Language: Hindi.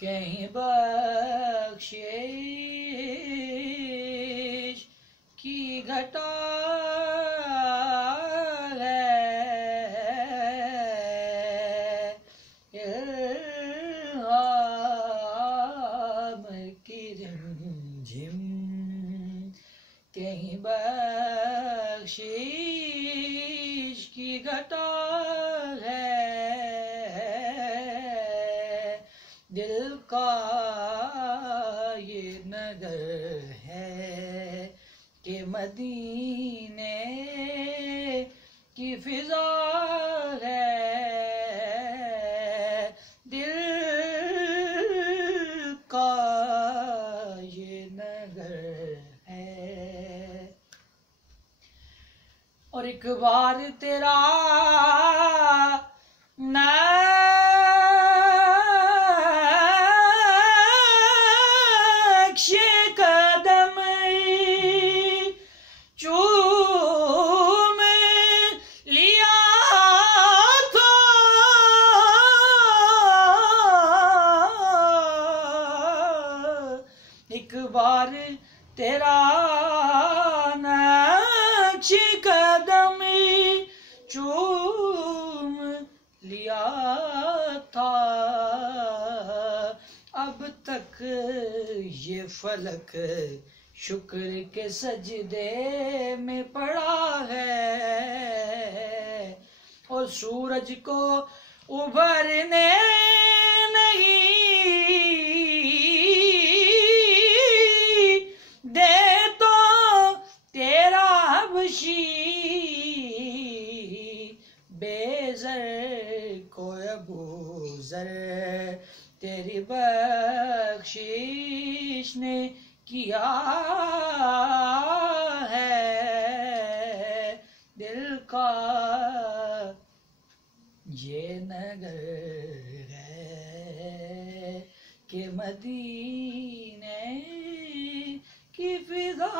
कहीं बख्शिश की घटा कहीं बख्शिश की घटा है, दिल का ये नगर है कि मदीने की फिजा है, दिल का ये नगर है। और एक बार तेरा नक्शे कदम चूम लिया था, एक बार तेरा नक्शे कदम चूम लिया था, अब तक ये फलक शुक्र के सजदे में पड़ा है, और सूरज को उभरने नहीं दे तो तेरा हबशी बेज़र को अबूज़र तेरी बख्शिश ने किया है, दिल का ये नगर है कि मदीने की फिजा